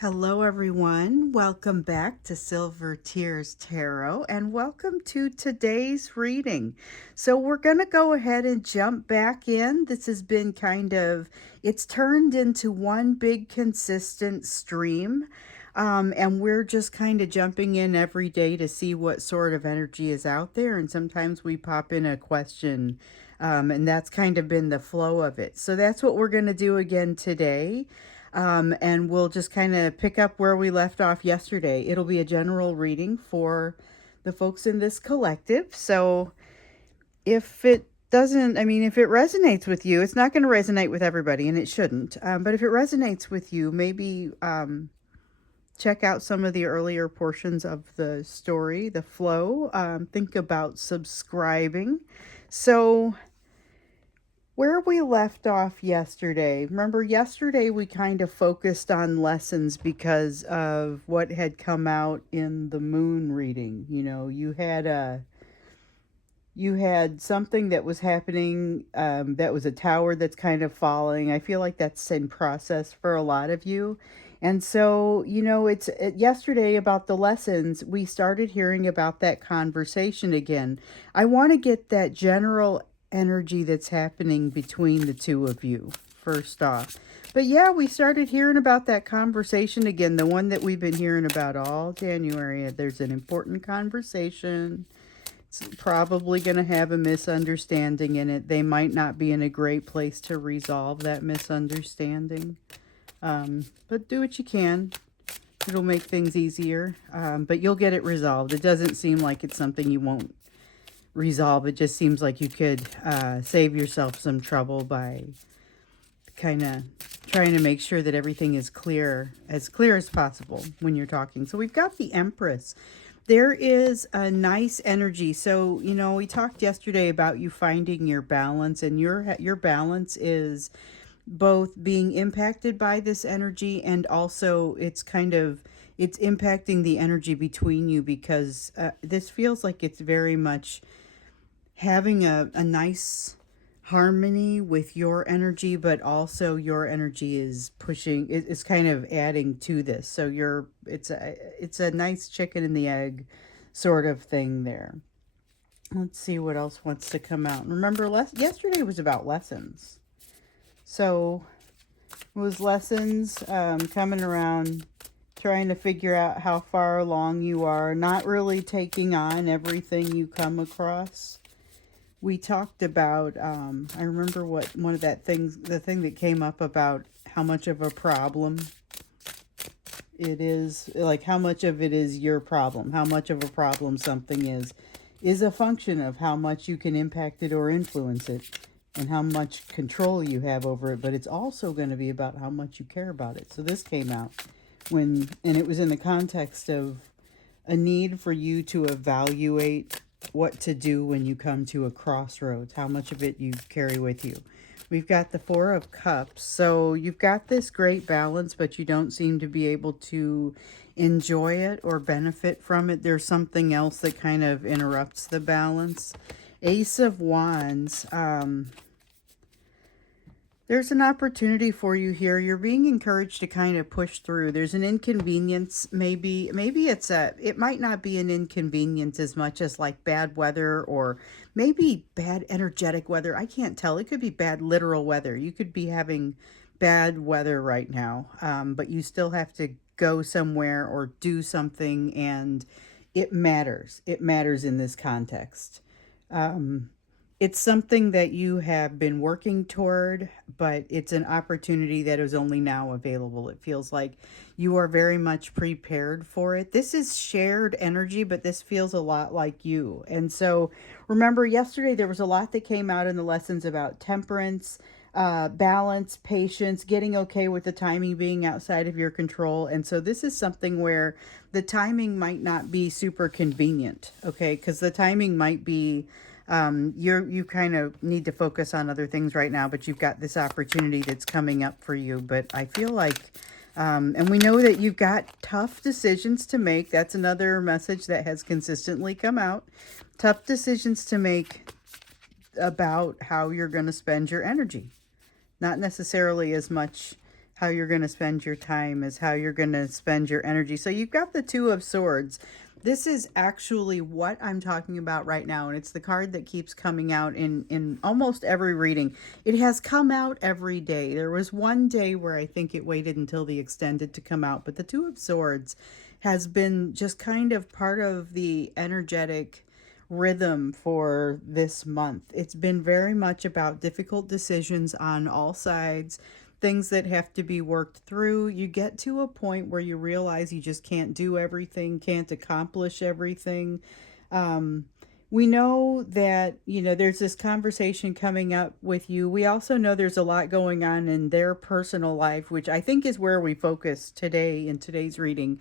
Hello, everyone. Welcome back to Silver Tears Tarot and welcome to today's reading. So, we're going to go ahead and jump back in. This has been it's turned into one big consistent stream. And we're just kind of jumping in every day to see what sort of energy is out there. And sometimes we pop in a question, and that's kind of been the flow of it. So, that's what we're going to do again today. And we'll just kind of pick up where we left off yesterday. It'll be a general reading for the folks in this collective. So if it doesn't, if it resonates with you, it's not going to resonate with everybody, and it shouldn't. But if it resonates with you, maybe check out some of the earlier portions of the story, the flow. Think about subscribing. So where we left off yesterday, remember yesterday we kind of focused on lessons because of what had come out in the moon reading. You know, you had something that was happening, that was a tower that's kind of falling. I feel like that's in process for a lot of you. And so, yesterday about the lessons, we started hearing about that conversation again. I want to get that general energy that's happening between the two of you first off. But yeah, we started hearing about that conversation again, the one that we've been hearing about all January. There's an important conversation. It's probably going to have a misunderstanding in it. They might not be in a great place to resolve that misunderstanding. But do what you can. It'll make things easier. But you'll get it resolved. It doesn't seem like it's something you won't resolve. It just seems like you could save yourself some trouble by kind of trying to make sure that everything is clear as possible when you're talking. So we've got the Empress. There is a nice energy. So, we talked yesterday about you finding your balance, and your balance is both being impacted by this energy, and also it's impacting the energy between you, because this feels like it's very much having a nice harmony with your energy, but also your energy is it's kind of adding to this. So it's a nice chicken and the egg sort of thing there. Let's see what else wants to come out. Remember, yesterday was about lessons. So it was lessons, coming around, trying to figure out how far along you are, not really taking on everything you come across. We talked about, I remember the thing that came up about how much of a problem it is, like how much of it is your problem, how much of a problem something is a function of how much you can impact it or influence it, and how much control you have over it. But it's also going to be about how much you care about it. So this came out and it was in the context of a need for you to evaluate what to do when you come to a crossroads, how much of it you carry with you. We've got the Four of Cups. So you've got this great balance, but you don't seem to be able to enjoy it or benefit from it. There's something else that kind of interrupts the balance. Ace of Wands. There's an opportunity for you here. You're being encouraged to kind of push through. There's an inconvenience. Maybe it might not be an inconvenience as much as like bad weather, or maybe bad energetic weather. I can't tell. It could be bad literal weather. You could be having bad weather right now, but you still have to go somewhere or do something, and it matters. It matters in this context. It's something that you have been working toward, but it's an opportunity that is only now available. It feels like you are very much prepared for it. This is shared energy, but this feels a lot like you. And so remember, yesterday there was a lot that came out in the lessons about temperance, balance, patience, getting okay with the timing being outside of your control. And so this is something where the timing might not be super convenient, okay? Because the timing might be, you kind of need to focus on other things right now, but you've got this opportunity that's coming up for you. But I feel like, and we know that you've got tough decisions to make. That's another message that has consistently come out. Tough decisions to make about how you're going to spend your energy. Not necessarily as much how you're going to spend your time, is how you're going to spend your energy. So you've got the Two of Swords. This is actually what I'm talking about right now, and it's the card that keeps coming out in almost every reading. It has come out every day. There was one day where I think it waited until the extended to come out, but the Two of Swords has been just kind of part of the energetic rhythm for this month. It's been very much about difficult decisions on all sides, things that have to be worked through. You get to a point where you realize you just can't do everything, can't accomplish everything. Um, we know that, there's this conversation coming up with you. We also know there's a lot going on in their personal life, which I think is where we focus today in today's reading.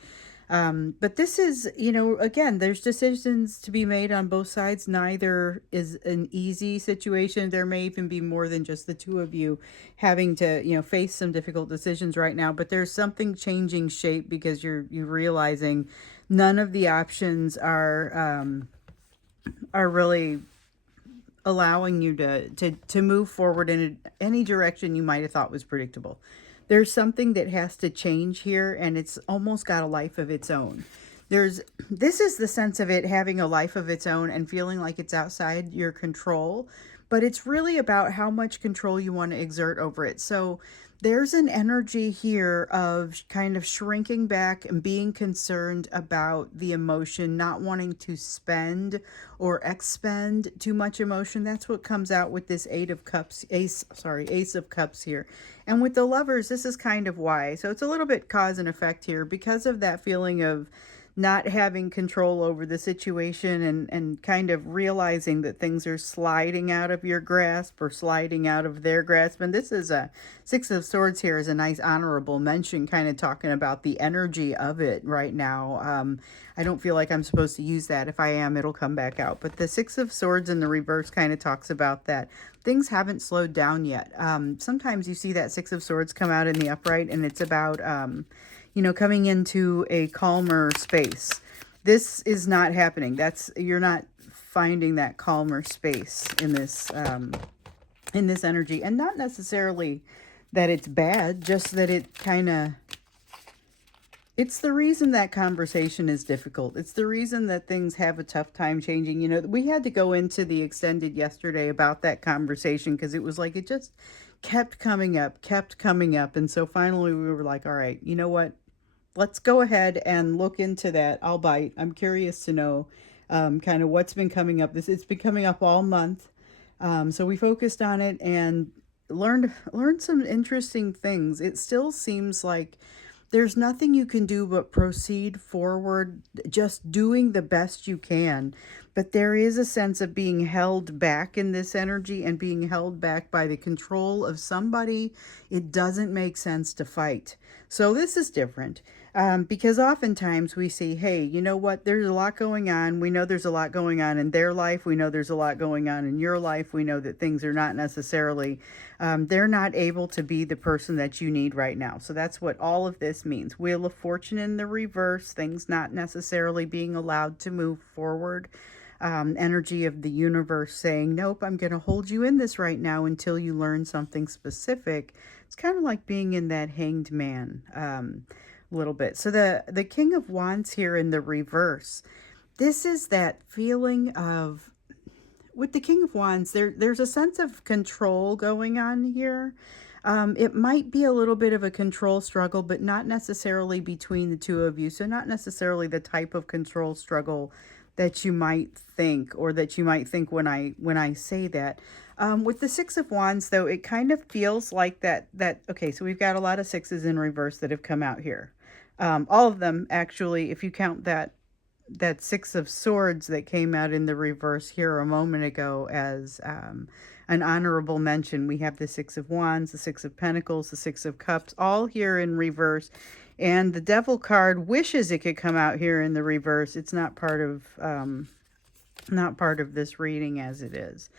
But this is, again, there's decisions to be made on both sides. Neither is an easy situation. There may even be more than just the two of you having to, face some difficult decisions right now. But there's something changing shape because you're realizing none of the options are really allowing you to move forward in any direction you might have thought was predictable. There's something that has to change here, and it's almost got a life of its own. This is the sense of it having a life of its own and feeling like it's outside your control, but it's really about how much control you want to exert over it. So there's an energy here of kind of shrinking back and being concerned about the emotion, not wanting to spend or expend too much emotion. That's what comes out with this Ace of Cups here. And with the Lovers, this is kind of why. So it's a little bit cause and effect here because of that feeling of not having control over the situation and kind of realizing that things are sliding out of your grasp or sliding out of their grasp. And this is a Six of Swords here is a nice honorable mention, kind of talking about the energy of it right now. I don't feel like I'm supposed to use that. If I am, it'll come back out. But the Six of Swords in the reverse kind of talks about that. Things haven't slowed down yet. Sometimes you see that Six of Swords come out in the upright, and it's about coming into a calmer space. This is not happening. You're not finding that calmer space in this energy, and not necessarily that it's bad, just that it's the reason that conversation is difficult. It's the reason that things have a tough time changing. We had to go into the extended yesterday about that conversation because it was like it just kept coming up. And so finally we were like, all right, you know what? Let's go ahead and look into that. I'll bite. I'm curious to know kind of what's been coming up. It's been coming up all month. So we focused on it and learned some interesting things. It still seems like there's nothing you can do but proceed forward, just doing the best you can. But there is a sense of being held back in this energy and being held back by the control of somebody it doesn't make sense to fight. So this is different because oftentimes we see, hey, you know what? There's a lot going on. We know there's a lot going on in their life. We know there's a lot going on in your life. We know that things are not necessarily, they're not able to be the person that you need right now. So that's what all of this means. Wheel of Fortune in the reverse, things not necessarily being allowed to move forward. Energy of the universe saying, nope, I'm going to hold you in this right now until you learn something specific. It's kind of like being in that Hanged Man a little bit. So the King of Wands here in the reverse, this is that feeling of, with the King of Wands, there's a sense of control going on here. It might be a little bit of a control struggle, but not necessarily between the two of you. So not necessarily the type of control struggle that you might think, or that you might think when I say that. With the Six of Wands, though, it kind of feels like that. Okay, so we've got a lot of sixes in reverse that have come out here. All of them, actually, if you count that Six of Swords that came out in the reverse here a moment ago as an honorable mention. We have the Six of Wands, the Six of Pentacles, the Six of Cups, all here in reverse. And the Devil card wishes it could come out here in the reverse. It's not part of this reading as it is.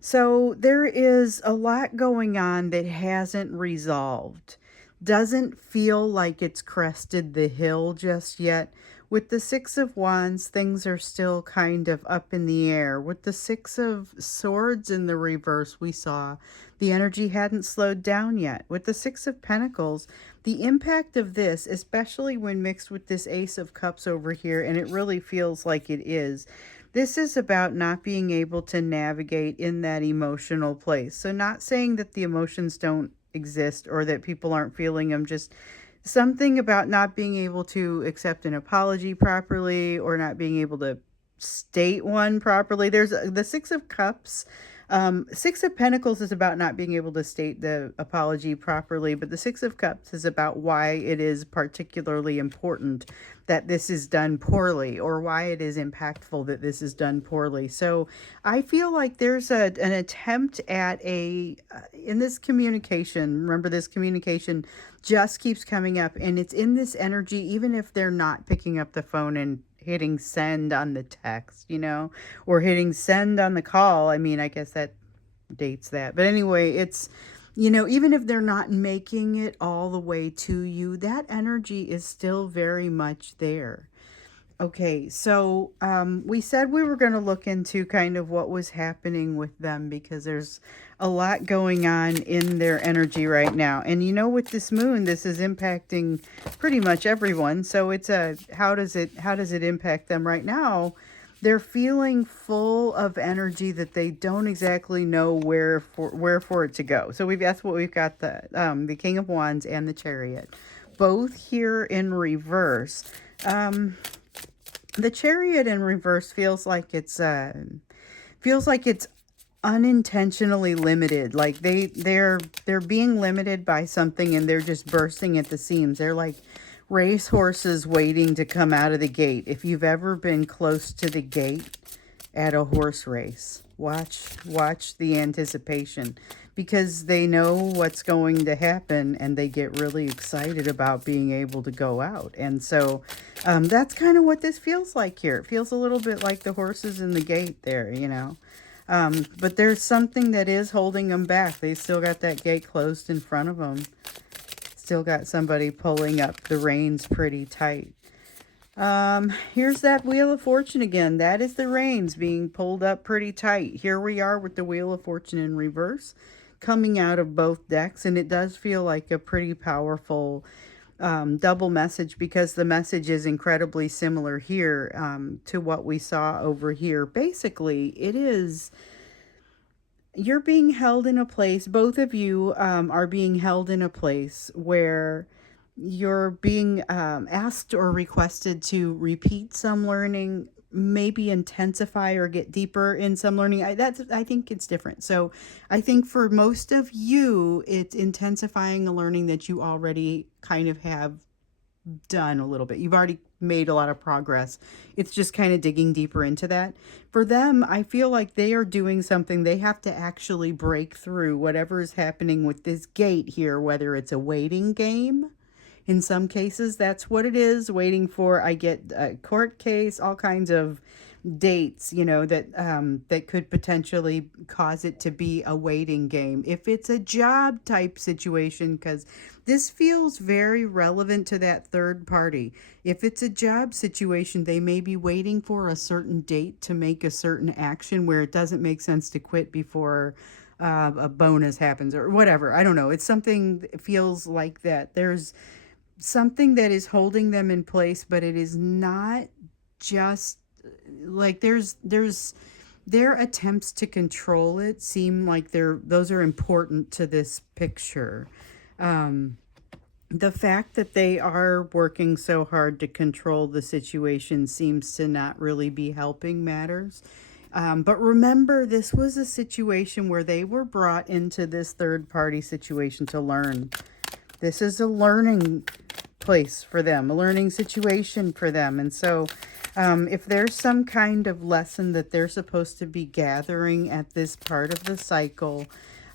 So there is a lot going on that hasn't resolved. Doesn't feel like it's crested the hill just yet. With the Six of Wands, things are still kind of up in the air. With the Six of Swords in the reverse, we saw the energy hadn't slowed down yet. With the Six of Pentacles, the impact of this, especially when mixed with this Ace of Cups over here, and it really feels like it is, this is about not being able to navigate in that emotional place. So not saying that the emotions don't exist or that people aren't feeling them, just something about not being able to accept an apology properly or not being able to state one properly. There's the Six of Cups. Six of Pentacles is about not being able to state the apology properly, but the Six of Cups is about why it is particularly important that this is done poorly, or why it is impactful that this is done poorly. So I feel like there's an attempt at in this communication, remember this communication just keeps coming up, and it's in this energy, even if they're not picking up the phone and hitting send on the text, or hitting send on the call. I mean, I guess that dates that. But anyway, it's, even if they're not making it all the way to you, that energy is still very much there. Okay, so we said we were going to look into kind of what was happening with them, because there's a lot going on in their energy right now. And with this moon, this is impacting pretty much everyone. So it's how does it impact them right now? They're feeling full of energy that they don't exactly know where for it to go. So that's what we've got, the King of Wands and the Chariot, both here in reverse. The Chariot in reverse feels like it's unintentionally limited. Like they're being limited by something, and they're just bursting at the seams. They're like racehorses waiting to come out of the gate. If you've ever been close to the gate at a horse race, watch the anticipation, because they know what's going to happen and they get really excited about being able to go out. And so that's kind of what this feels like here. It feels a little bit like the horses in the gate there, but there's something that is holding them back. They still got that gate closed in front of them. Still got somebody pulling up the reins pretty tight. Here's that Wheel of Fortune again. That is the reins being pulled up pretty tight. Here we are with the Wheel of Fortune in reverse, coming out of both decks, and it does feel like a pretty powerful double message, because the message is incredibly similar here to what we saw over here. Basically, it is, you're being held in a place, both of you are being held in a place where you're being asked or requested to repeat some learning, maybe intensify or get deeper in some learning. I think it's different. So I think for most of you, it's intensifying a learning that you already kind of have done a little bit. You've already made a lot of progress. It's just kind of digging deeper into that. For them, I feel like they are doing something. They have to actually break through whatever is happening with this gate here, whether it's a waiting game. In some cases, that's what it is, waiting for, I get a court case, all kinds of dates, that could potentially cause it to be a waiting game. If it's a job type situation, because this feels very relevant to that third party. If it's a job situation, they may be waiting for a certain date to make a certain action where it doesn't make sense to quit before a bonus happens or whatever. I don't know. It's something that feels like that. There's something that is holding them in place, but it is not just like there's their attempts to control it seem like those are important to this picture. The fact that they are working so hard to control the situation seems to not really be helping matters. But remember, this was a situation where they were brought into this third party situation to learn. This is a learning place for them, a learning situation for them. And so if there's some kind of lesson that they're supposed to be gathering at this part of the cycle,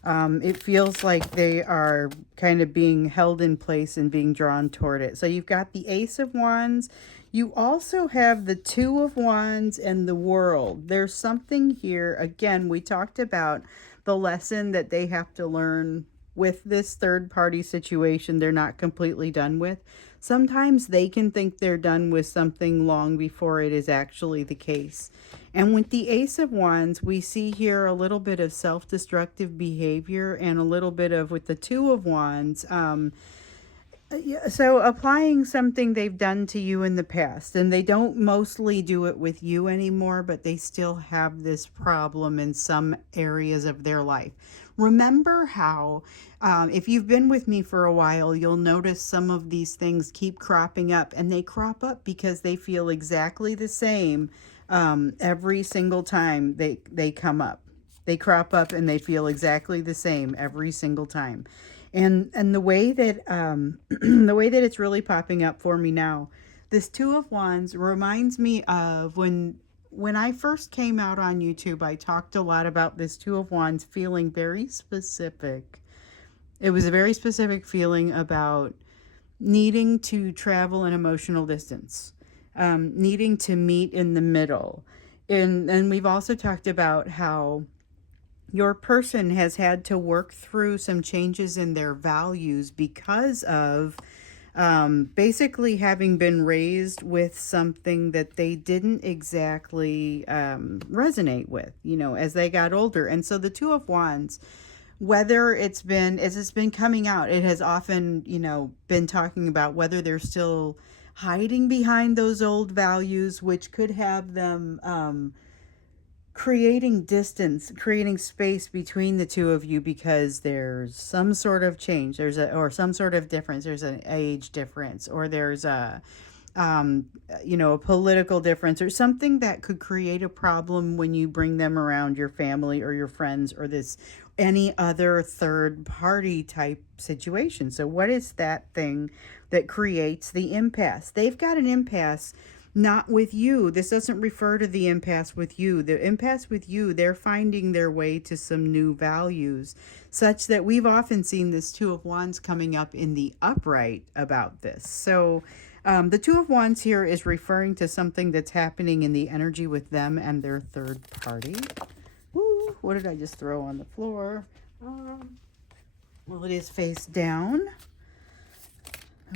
it feels like they are kind of being held in place and being drawn toward it. So you've got the Ace of Wands. You also have the Two of Wands and the World. There's something here. Again, we talked about the lesson that they have to learn with this third party situation they're not completely done with. Sometimes they can think they're done with something long before it is actually the case. And with the Ace of Wands, we see here a little bit of self destructive behavior and a little bit of, with the Two of Wands, yeah, so applying something they've done to you in the past, and they don't mostly do it with you anymore, but they still have this problem in some areas of their life. Remember how, if you've been with me for a while, you'll notice some of these things keep cropping up, and they crop up because they feel exactly the same every single time they come up. They crop up and they feel exactly the same every single time. And the way that the way that it's really popping up for me now, this Two of Wands reminds me of when I first came out on YouTube. I talked a lot about this Two of Wands feeling very specific. It was a very specific feeling about needing to travel an emotional distance, needing to meet in the middle. And we've also talked about how your person has had to work through some changes in their values because of basically having been raised with something that they didn't exactly resonate with, as they got older. And so the Two of Wands, whether it's been, as it's been coming out, it has often, been talking about whether they're still hiding behind those old values, which could have them creating distance, creating space between the two of you because there's some sort of change, or some sort of difference. There's an age difference, or there's a political difference, or something that could create a problem when you bring them around your family or your friends, or this any other third party type situation. So what is that thing that creates the impasse? They've got an impasse not with you. This doesn't refer to the impasse with you. The impasse with you, they're finding their way to some new values, such that we've often seen this Two of Wands coming up in the upright about this. So the Two of Wands here is referring to something that's happening in the energy with them and their third party. Ooh, what did I just throw on the floor? Well, it is face down.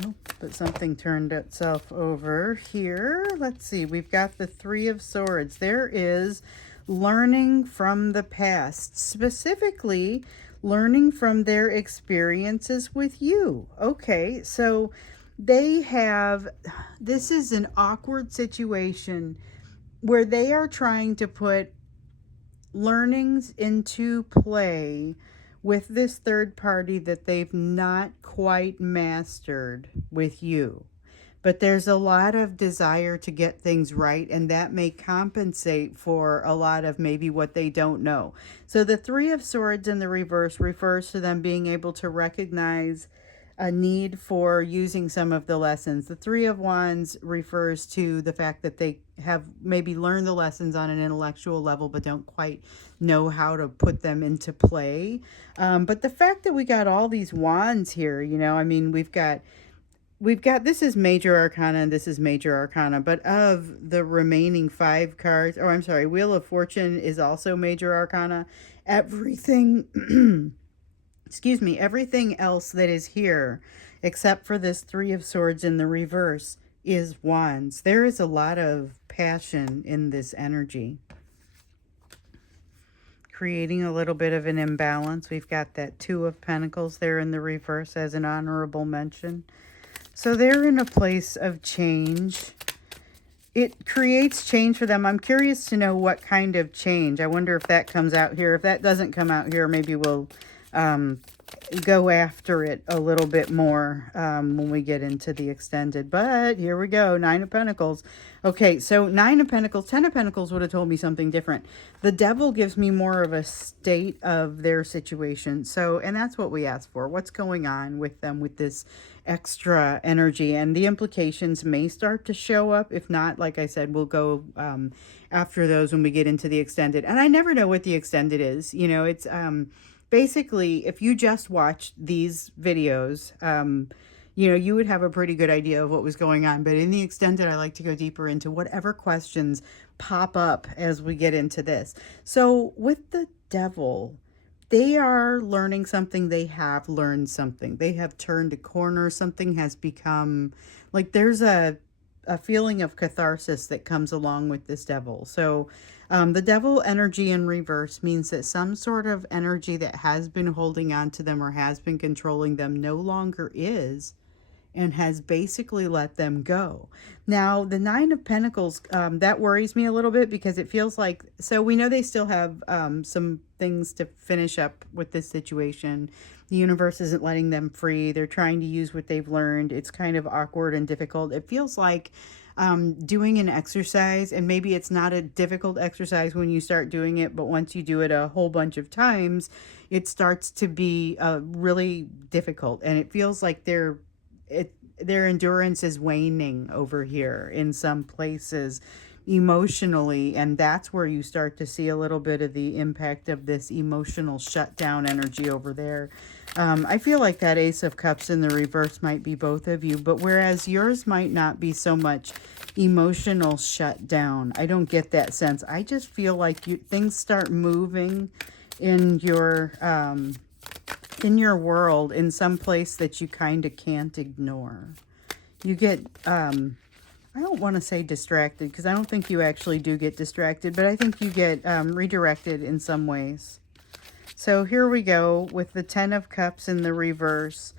Oh, but something turned itself over here. Let's see. We've got the Three of Swords. There is learning from the past, specifically learning from their experiences with you. Okay, so this is an awkward situation where they are trying to put learnings into play with this third party that they've not quite mastered with you. But there's a lot of desire to get things right, and that may compensate for a lot of maybe what they don't know. So the Three of Swords in the reverse refers to them being able to recognize a need for using some of the lessons. The Three of Wands refers to the fact that they have maybe learned the lessons on an intellectual level, but don't quite know how to put them into play. But the fact that we got all these wands here, we've got, this is major arcana and this is major arcana, but of the remaining 5 cards, I'm sorry, Wheel of Fortune is also major arcana. Everything excuse me, everything else that is here, except for this Three of Swords in the reverse, is wands. There is a lot of passion in this energy, creating a little bit of an imbalance. We've got that Two of Pentacles there in the reverse as an honorable mention. So they're in a place of change. It creates change for them. I'm curious to know what kind of change. I wonder if that comes out here. If that doesn't come out here, maybe we'll go after it a little bit more when we get into the extended. But here we go. 9 of Pentacles. Okay, so 9 of Pentacles. 10 of Pentacles would have told me something different. The Devil gives me more of a state of their situation. So, and that's what we ask for. What's going on with them with this extra energy? And the implications may start to show up. If not, like I said, we'll go after those when we get into the extended. And I never know what the extended is. It's basically, if you just watched these videos, you would have a pretty good idea of what was going on. But in the extended, I like to go deeper into whatever questions pop up as we get into this. So with the Devil, They are learning something. They have learned something. They have turned a corner. Something has become like there's a feeling of catharsis that comes along with this devil. So the devil energy in reverse means that some sort of energy that has been holding on to them or has been controlling them no longer is, and has basically let them go. Now, the Nine of Pentacles, that worries me a little bit because it feels like, so we know they still have some things to finish up with this situation. The universe isn't letting them free. They're trying to use what they've learned. It's kind of awkward and difficult. It feels like doing an exercise, and maybe it's not a difficult exercise when you start doing it, but once you do it a whole bunch of times, it starts to be really difficult. And it feels like their endurance is waning over here in some places emotionally, and that's where you start to see a little bit of the impact of this emotional shutdown energy over there. I feel like that Ace of Cups in the reverse might be both of you, but whereas yours might not be so much emotional shutdown, I don't get that sense. I just feel like things start moving in your world in some place that you kind of can't ignore. You get, I don't want to say distracted because I don't think you actually do get distracted, but I think you get redirected in some ways. So here we go with the Ten of Cups in the reverse.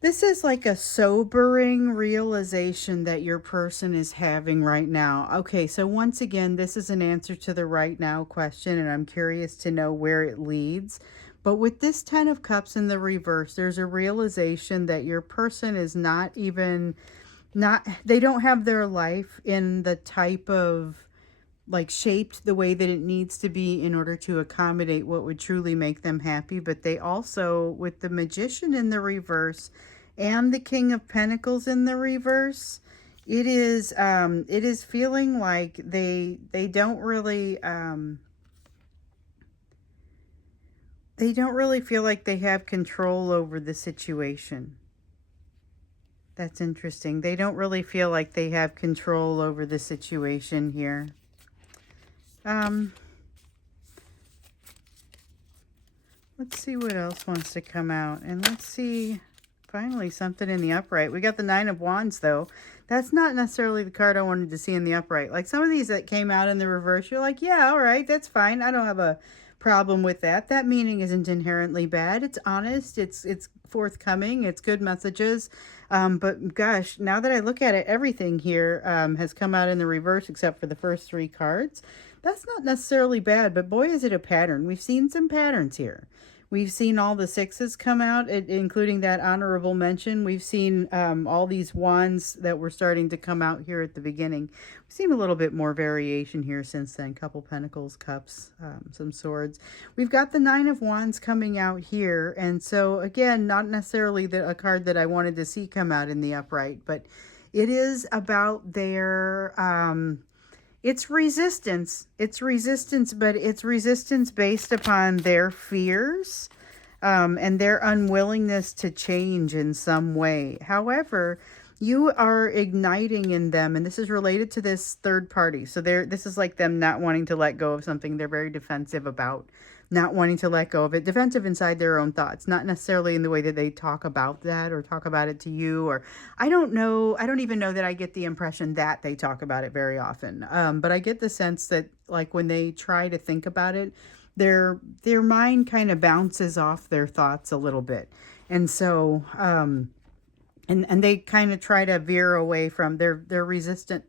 This is like a sobering realization that your person is having right now. Okay, so once again, this is an answer to the right now question, and I'm curious to know where it leads. But with this Ten of Cups in the reverse, there's a realization that your person is they don't have their life in the type of, like, shaped the way that it needs to be in order to accommodate what would truly make them happy. But they also, with the Magician in the reverse and the King of Pentacles in the reverse, it is feeling like they don't really feel like they have control over the situation. That's interesting. They don't really feel like they have control over the situation here. Let's see what else wants to come out. And let's see, finally, something in the upright. We got the Nine of Wands, though. That's not necessarily the card I wanted to see in the upright. Like some of these that came out in the reverse, you're like, yeah, all right, that's fine. I don't have a problem with that. That meaning isn't inherently bad. It's honest. It's forthcoming. It's good messages. But gosh, now that I look at it, everything here has come out in the reverse except for the first three cards. That's not necessarily bad, but boy, is it a pattern. We've seen some patterns here. We've seen all the sixes come out, including that honorable mention. We've seen all these wands that were starting to come out here at the beginning. We've seen a little bit more variation here since then. Couple pentacles, cups, some swords. We've got the Nine of Wands coming out here. And so, again, not necessarily a card that I wanted to see come out in the upright, but it is about their... it's resistance. It's resistance, but it's resistance based upon their fears and their unwillingness to change in some way. However, you are igniting in them, and this is related to this third party. So this is like them not wanting to let go of something they're very defensive about, not wanting to let go of it, defensive inside their own thoughts, not necessarily in the way that they talk about that or talk about it to you. Or I don't know. I don't even know that I get the impression that they talk about it very often. But I get the sense that, like, when they try to think about it, their mind kind of bounces off their thoughts a little bit. And so, and they kind of try to veer away from, they're resistant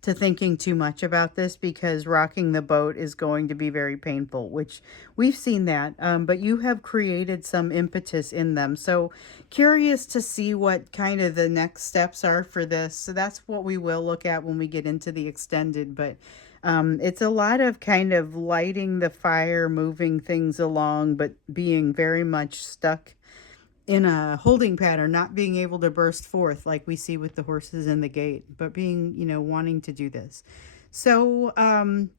to thinking too much about this because rocking the boat is going to be very painful, which we've seen that, but you have created some impetus in them. So curious to see what kind of the next steps are for this. So that's what we will look at when we get into the extended, but it's a lot of kind of lighting the fire, moving things along, but being very much stuck in a holding pattern, not being able to burst forth like we see with the horses in the gate, but being, wanting to do this. So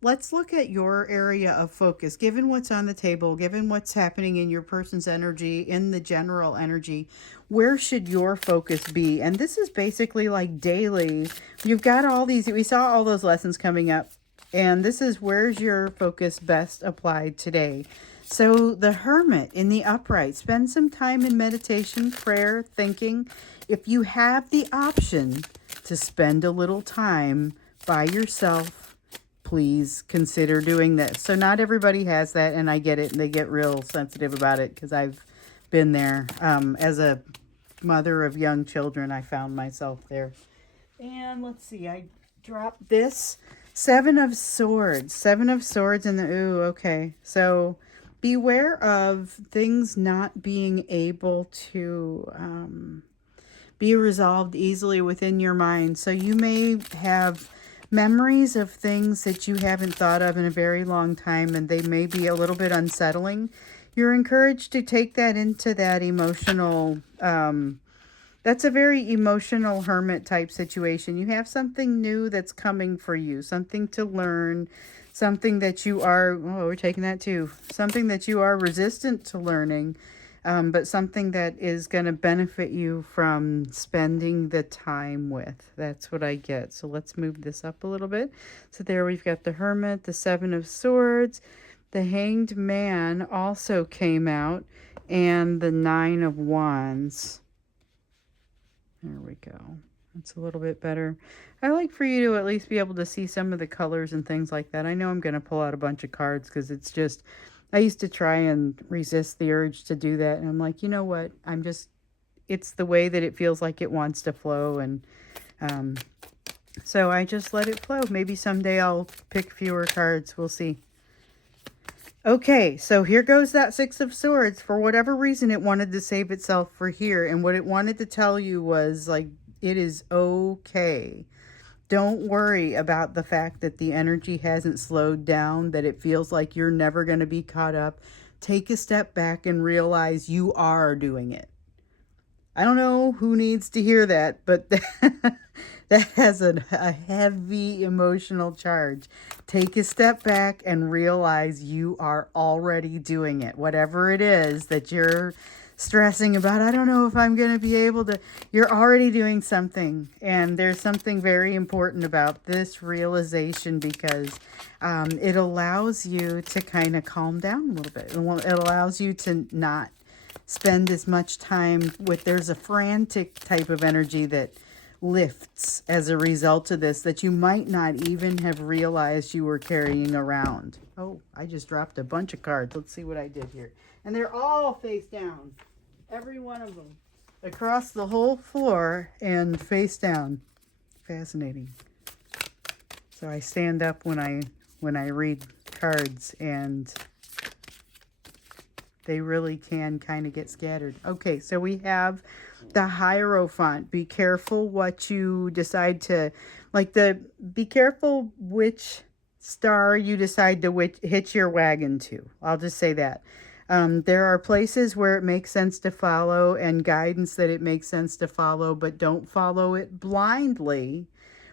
let's look at your area of focus. Given what's on the table, given what's happening in your person's energy, in the general energy, where should your focus be? And this is basically like daily. You've got all these, we saw all those lessons coming up And this is where's your focus best applied today. So the Hermit in the upright, spend some time in meditation, prayer, thinking. If you have the option to spend a little time by yourself, please consider doing this. So not everybody has that, and I get it, and they get real sensitive about it because I've been there. As a mother of young children, I found myself there. And let's see, I dropped this. Seven of Swords. Seven of Swords in the, ooh, okay. So beware of things not being able to be resolved easily within your mind. So you may have memories of things that you haven't thought of in a very long time, and they may be a little bit unsettling. You're encouraged to take that into that emotional, that's a very emotional hermit type situation. You have something new that's coming for you, something to learn, something that you are, oh, we're taking that too, something that you are resistant to learning, but something that is going to benefit you from spending the time with. That's what I get. So let's move this up a little bit. So there we've got the Hermit, the Seven of Swords, the Hanged Man also came out, and the Nine of Wands. There we go. That's a little bit better. I like for you to at least be able to see some of the colors and things like that. I know I'm going to pull out a bunch of cards because it's just, I used to try and resist the urge to do that. And I'm like, you know what? It's the way that it feels like it wants to flow. And so I just let it flow. Maybe someday I'll pick fewer cards. We'll see. Okay, so here goes that Six of Swords. For whatever reason, it wanted to save itself for here. And what it wanted to tell you was, like, it is okay. Don't worry about the fact that the energy hasn't slowed down, that it feels like you're never going to be caught up. Take a step back and realize you are doing it. I don't know who needs to hear that, but that has a heavy emotional charge. Take a step back and realize you are already doing it. Whatever it is that you're stressing about, I don't know if I'm going to be able to, you're already doing something. And there's something very important about this realization because it allows you to kind of calm down a little bit. It allows you to not spend as much time with, there's a frantic type of energy that lifts as a result of this that you might not even have realized you were carrying around. Oh, I just dropped a bunch of cards. Let's see what I did here. And they're all face down. Every one of them. Across the whole floor and face down. Fascinating. So I stand up when I read cards, and they really can kind of get scattered. Okay, so we have the Hierophant. Be careful what you decide to, be careful which star you decide to hitch your wagon to. I'll just say that. There are places where it makes sense to follow and guidance that it makes sense to follow, but don't follow it blindly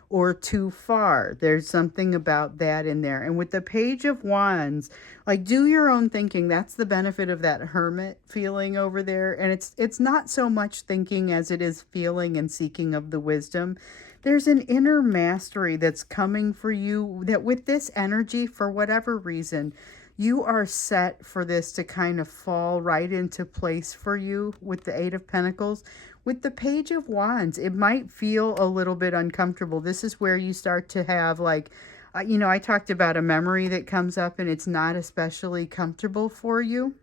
or too far. There's something about that in there. And with the Page of Wands, like, do your own thinking. That's the benefit of that hermit feeling over there. And it's not so much thinking as it is feeling and seeking of the wisdom. There's an inner mastery that's coming for you that with this energy, for whatever reason, you are set for this to kind of fall right into place for you with the Eight of Pentacles. With the Page of Wands, it might feel a little bit uncomfortable. This is where you start to have, like, I talked about a memory that comes up and it's not especially comfortable for you.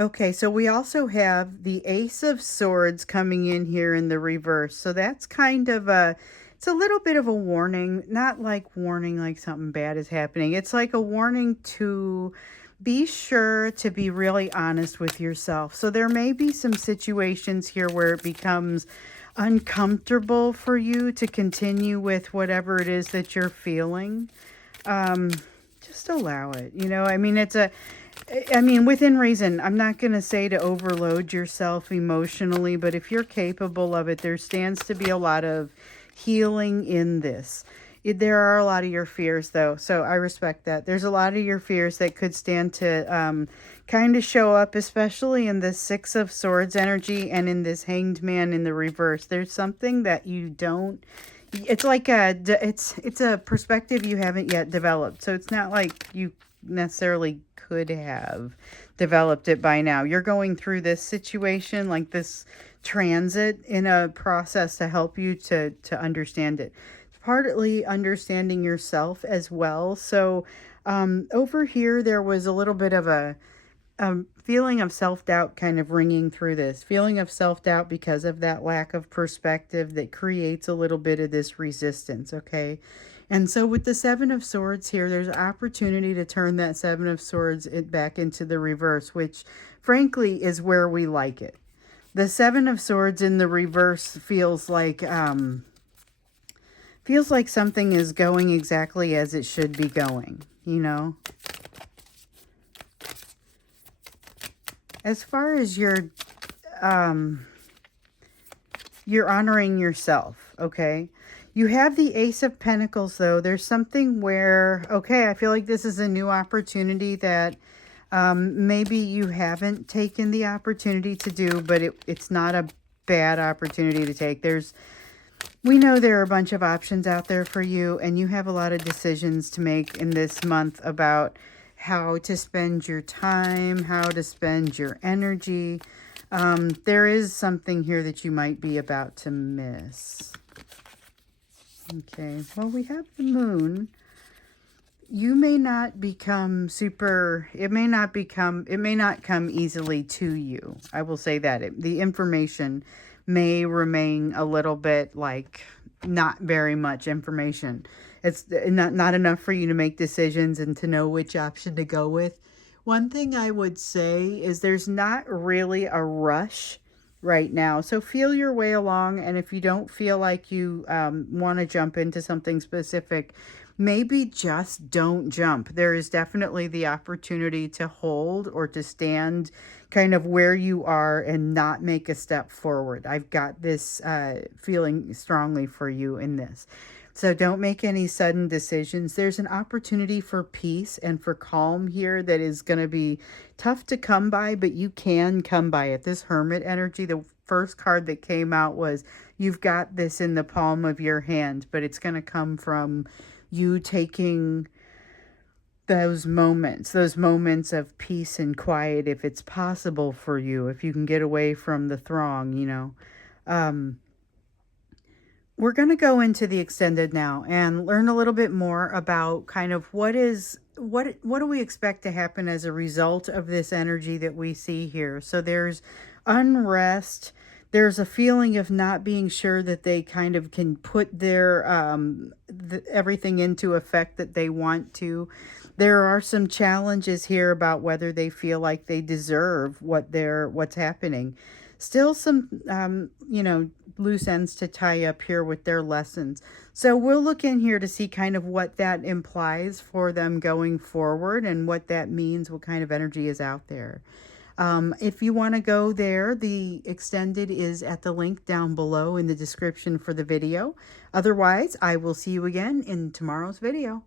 Okay, so we also have the Ace of Swords coming in here in the reverse. So that's kind of it's a little bit of a warning, not like warning like something bad is happening. It's like a warning to be sure to be really honest with yourself. So there may be some situations here where it becomes uncomfortable for you to continue with whatever it is that you're feeling. Just allow it. Within reason. I'm not going to say to overload yourself emotionally, but if you're capable of it, there stands to be a lot of healing in this. There are a lot of your fears, though, so I respect that. There's a lot of your fears that could stand to kind of show up, especially in the Six of Swords energy and in this Hanged Man in the reverse. There's something that you don't It's like it's a perspective you haven't yet developed. So it's not like you necessarily could have developed it by now. You're going through this situation, like this transit, in a process to help you to understand it. Partly understanding yourself as well. So over here there was a little bit of a feeling of self-doubt kind of ringing through this feeling of self-doubt because of that lack of perspective that creates a little bit of this resistance. Okay, and so with the Seven of Swords here, there's opportunity to turn that Seven of Swords back into the reverse, which frankly is where we like it. The Seven of Swords in the reverse feels like something is going exactly as it should be going, you know. As far as you're honoring yourself, okay? You have the Ace of Pentacles, though. There's something where, okay, I feel like this is a new opportunity that maybe you haven't taken the opportunity to do, but it's not a bad opportunity to take. We know there are a bunch of options out there for you, and you have a lot of decisions to make in this month about how to spend your time, how to spend your energy. There is something here that you might be about to miss. Okay, well, we have the moon. You may not become it may not come easily to you. I will say that. The information may remain a little bit like not very much information. It's not enough for you to make decisions and to know which option to go with. One thing I would say is there's not really a rush right now. So feel your way along. And if you don't feel like you want to jump into something specific, maybe just don't jump. There is definitely the opportunity to hold or to stand kind of where you are and not make a step forward. I've got this feeling strongly for you in this. So don't make any sudden decisions. There's an opportunity for peace and for calm here that is going to be tough to come by, but you can come by it. This Hermit energy, the first card that came out was you've got this in the palm of your hand, but it's going to come from you taking those moments of peace and quiet, if it's possible for you, if you can get away from the throng, you know. We're going to go into the extended now and learn a little bit more about kind of what do we expect to happen as a result of this energy that we see here. So there's unrest. There's a feeling of not being sure that they kind of can put their everything into effect that they want to. There are some challenges here about whether they feel like they deserve what's happening. Still some, loose ends to tie up here with their lessons. So we'll look in here to see kind of what that implies for them going forward and what that means, what kind of energy is out there. If you want to go there, the extended is at the link down below in the description for the video. Otherwise, I will see you again in tomorrow's video.